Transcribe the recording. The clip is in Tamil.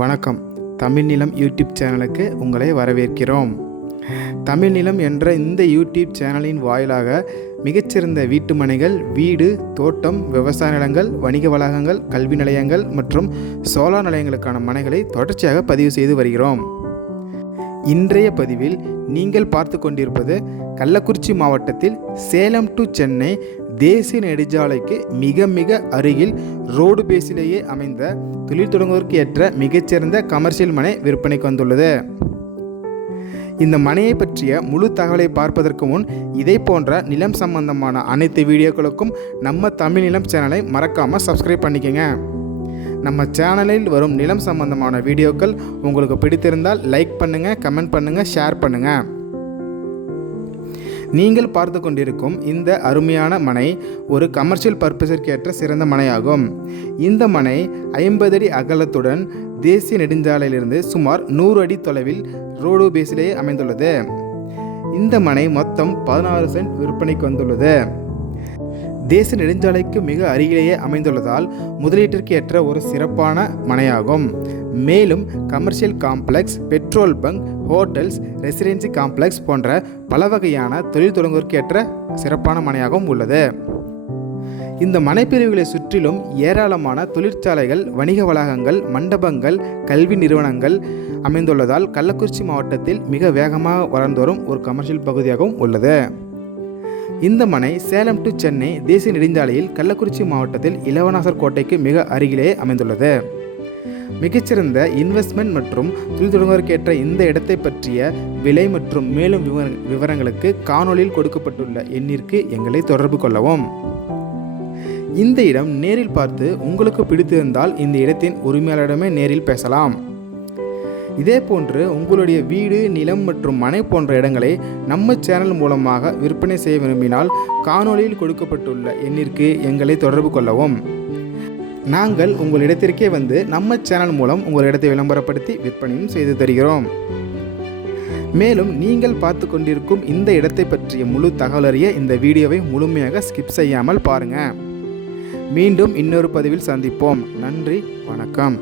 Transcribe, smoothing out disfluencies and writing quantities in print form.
வணக்கம். தமிழ் நிலம் யூடியூப் சேனலுக்கு உங்களை வரவேற்கிறோம். தமிழ் நிலம் என்ற இந்த யூடியூப் சேனலின் வாயிலாக மிகச்சிறந்த வீட்டு மனைகள், வீடு, தோட்டம், விவசாய நிலங்கள், வணிக வளாகங்கள், கல்வி நிலையங்கள் மற்றும் சோலார் நிலையங்களுக்கான மனைகளை தொடர்ச்சியாக பதிவு செய்து வருகிறோம். இன்றைய பதிவில் நீங்கள் பார்த்து கொண்டிருப்பது கள்ளக்குறிச்சி மாவட்டத்தில் சேலம் டு சென்னை தேசிய நெடுஞ்சாலைக்கு மிக அருகில் ரோடு பேஸிலேயே அமைந்த தொழில் தொடங்குவதற்கு ஏற்ற மிகச்சிறந்த கமர்ஷியல் மனை விற்பனைக்கு வந்துள்ளது. இந்த மனையை பற்றிய முழு தகவலை பார்ப்பதற்கு முன் இதை போன்ற நிலம் சம்பந்தமான அனைத்து வீடியோக்களுக்கும் நம்ம தமிழ் நிலம் சேனலை மறக்காமல் சப்ஸ்கிரைப் பண்ணிக்கோங்க. நம்ம சேனலில் வரும் நிலம் சம்பந்தமான வீடியோக்கள் உங்களுக்கு பிடித்திருந்தால் லைக் பண்ணுங்கள், கமெண்ட் பண்ணுங்கள், ஷேர் பண்ணுங்கள். நீங்கள் பார்த்து கொண்டிருக்கும் இந்த அருமையான மனை ஒரு கமர்ஷியல் பர்பஸிற்கு ஏற்ற சிறந்த மனையாகும். இந்த மனை 50 அடி அகலத்துடன் தேசிய நெடுஞ்சாலையிலிருந்து சுமார் 100 அடி தொலைவில் ரோடு பேஸிலேயே அமைந்துள்ளது. இந்த மனை மொத்தம் 16 சென்ட் விற்பனைக்கு வந்துள்ளது. தேசிய நெடுஞ்சாலைக்கு மிக அருகிலேயே அமைந்துள்ளதால் முதலீட்டிற்கு ஏற்ற ஒரு சிறப்பான மனையாகும். மேலும் commercial complex, petrol bunk, hotels, residency complex போன்ற பல வகையான தொழில் தொடங்குவதற்கு ஏற்ற சிறப்பான மனையாகவும் உள்ளது. இந்த மனைப்பிரிவுகளை சுற்றிலும் ஏராளமான தொழிற்சாலைகள், வணிக வளாகங்கள், மண்டபங்கள், கல்வி நிறுவனங்கள் அமைந்துள்ளதால் கள்ளக்குறிச்சி மாவட்டத்தில் மிக வேகமாக வளர்ந்து வரும் ஒரு கமர்ஷியல் பகுதியாகவும் உள்ளது. இந்த மனை சேலம் டு சென்னை தேசிய நெடுஞ்சாலையில் கள்ளக்குறிச்சி மாவட்டத்தில் இளவனாசர் கோட்டைக்கு மிக அருகிலேயே அமைந்துள்ளது. மிகச்சிறந்த இன்வெஸ்ட்மெண்ட் மற்றும் தொழில் தொடங்குவதற்கேற்ற இந்த இடத்தை பற்றிய விலை மற்றும் மேலும் விவரங்களுக்கு காணொலியில் கொடுக்கப்பட்டுள்ள எண்ணிற்கு எங்களை தொடர்பு கொள்ளவும். இந்த இடம் நேரில் பார்த்து உங்களுக்கு பிடித்திருந்தால் இந்த இடத்தின் உரிமையாளரிடமே நேரில் பேசலாம். இதே போன்று உங்களுடைய வீடு, நிலம் மற்றும் மனை போன்ற இடங்களை நம்ம சேனல் மூலமாக விற்பனை செய்ய விரும்பினால் காணொலியில் கொடுக்கப்பட்டுள்ள எண்ணிற்கு எங்களை தொடர்பு கொள்ளவும். நாங்கள் உங்கள் இடத்திற்கே வந்து நம்ம சேனல் மூலம் உங்கள் இடத்தை விளம்பரப்படுத்தி விற்பனையும் செய்து தருகிறோம். மேலும் நீங்கள் பார்த்து கொண்டிருக்கும் இந்த இடத்தை பற்றிய முழு தகவல் அறிய இந்த வீடியோவை முழுமையாக ஸ்கிப் செய்யாமல் பாருங்கள். மீண்டும் இன்னொரு பதிவில் சந்திப்போம். நன்றி, வணக்கம்.